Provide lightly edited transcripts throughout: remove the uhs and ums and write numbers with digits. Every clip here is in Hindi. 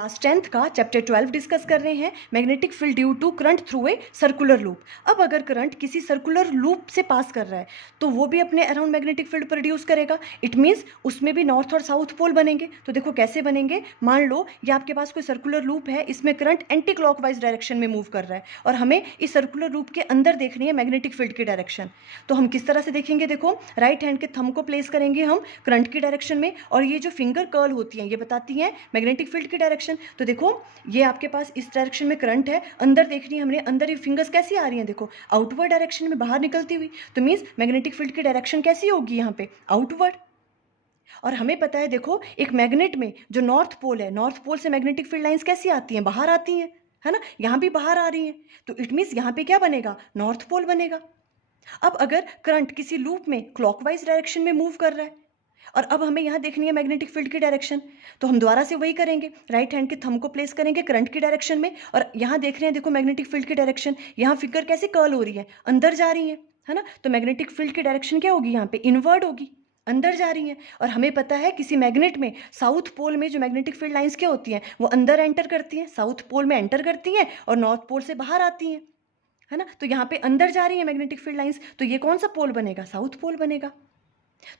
क्लास 10th का चैप्टर 12 डिस्कस कर रहे हैं, magnetic field due to current through a circular loop. अब अगर करंट किसी सर्कुलर लूप से पास कर रहा है तो वो भी अपने अराउंड मैग्नेटिक फील्ड प्रोड्यूस करेगा। इट मीन्स उसमें भी नॉर्थ और साउथ पोल बनेंगे। तो देखो कैसे बनेंगे। मान लो ये आपके पास कोई सर्कुलर लूप है, इसमें करंट एंटी क्लॉकवाइज डायरेक्शन में मूव कर रहा है और हमें इस सर्कुलर लूप के अंदर देखनी है मैग्नेटिक फील्ड की डायरेक्शन। तो हम किस तरह से देखेंगे, देखो राइट हैंड के थंब को प्लेस करेंगे हम करंट की डायरेक्शन में और ये जो फिंगर कर्ल होती हैं ये बताती हैं मैग्नेटिक फील्ड की डायरेक्शन। तो देखो ये आपके पास इस डायरेक्शन में करंट है, अंदर देखनी है हमने, अंदर ये फिंगर्स कैसी आ रही हैं, देखो आउटवर्ड डायरेक्शन में बाहर निकलती हुई। तो मीन्स मैग्नेटिक फील्ड की डायरेक्शन कैसी होगी यहाँ पे, आउटवर्ड। और हमें पता है देखो एक मैग्नेट में जो नॉर्थ पोल है, नॉर्थ पोल से मैग्नेटिक फील्ड लाइंस कैसी आती हैं, बाहर आती हैं, है ना, यहाँ भी बाहर आ रही हैं। तो इट मीन्स यहाँ पे क्या बनेगा, नॉर्थ पोल बनेगा। अब अगर करंट किसी लूप में क्लॉकवाइज डायरेक्शन में मूव कर रहा है और अब हमें यहाँ देखनी है मैग्नेटिक फील्ड की डायरेक्शन, तो हम दोबारा से वही करेंगे, राइट हैंड के थंब को प्लेस करेंगे करंट की डायरेक्शन में और यहाँ देख रहे हैं देखो मैग्नेटिक फील्ड की डायरेक्शन, यहाँ फिगर कैसे कर्ल हो रही है, अंदर जा रही है ना। तो मैग्नेटिक फील्ड की डायरेक्शन क्या होगी, यहाँ पे इनवर्ड होगी, अंदर जा रही हैं। और हमें पता है किसी मैग्नेट में साउथ पोल में जो मैग्नेटिक फील्ड लाइंस क्या होती हैं, वो अंदर एंटर करती हैं, साउथ पोल में एंटर करती हैं और नॉर्थ पोल से बाहर आती हैं, है ना। तो यहाँ पे अंदर जा रही है मैग्नेटिक फील्ड लाइंस, तो ये कौन सा पोल बनेगा, साउथ पोल बनेगा।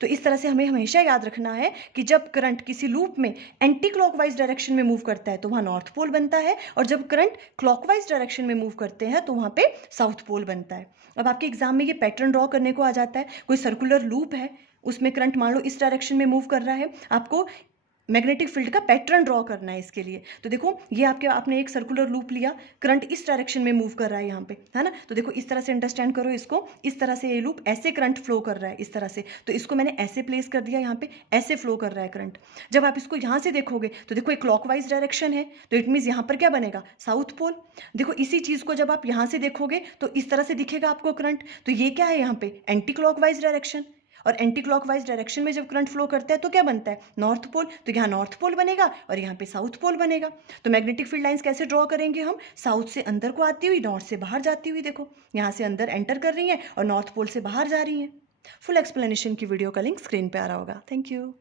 तो इस तरह से हमें हमेशा याद रखना है कि जब करंट किसी लूप में एंटी क्लॉकवाइज डायरेक्शन में मूव करता है तो वहाँ नॉर्थ पोल बनता है और जब करंट क्लॉकवाइज डायरेक्शन में मूव करते हैं तो वहाँ पे साउथ पोल बनता है। अब आपके एग्जाम में ये पैटर्न ड्रॉ करने को आ जाता है, कोई सर्कुलर लूप है उसमें करंट मान लो इस डायरेक्शन में मूव कर रहा है, आपको मैग्नेटिक फील्ड का पैटर्न ड्रॉ करना है इसके लिए। तो देखो ये आपने एक सर्कुलर लूप लिया, करंट इस डायरेक्शन में मूव कर रहा है यहाँ पे, है ना। तो देखो इस तरह से अंडरस्टैंड करो इसको, इस तरह से ये लूप ऐसे करंट फ्लो कर रहा है इस तरह से, तो इसको मैंने ऐसे प्लेस कर दिया, यहाँ पे ऐसे फ्लो कर रहा है करंट। जब आप इसको यहाँ से देखोगे तो देखो एक क्लॉकवाइज डायरेक्शन है, तो इट मीन्स यहाँ पर क्या बनेगा, साउथ पोल। देखो इसी चीज़ को जब आप यहाँ से देखोगे तो इस तरह से दिखेगा आपको करंट, तो ये क्या है यहाँ पे, एंटी क्लॉकवाइज डायरेक्शन। और एंटी क्लॉकवाइज डायरेक्शन में जब करंट फ्लो करता है तो क्या बनता है, नॉर्थ पोल। तो यहाँ नॉर्थ पोल बनेगा और यहाँ पे साउथ पोल बनेगा। तो मैग्नेटिक फील्ड लाइंस कैसे ड्रॉ करेंगे हम, साउथ से अंदर को आती हुई, नॉर्थ से बाहर जाती हुई। देखो यहाँ से अंदर एंटर कर रही हैं और नॉर्थ पोल से बाहर जा रही हैं। फुल एक्सप्लेनेशन की वीडियो का लिंक स्क्रीन पे आ रहा होगा। Thank you.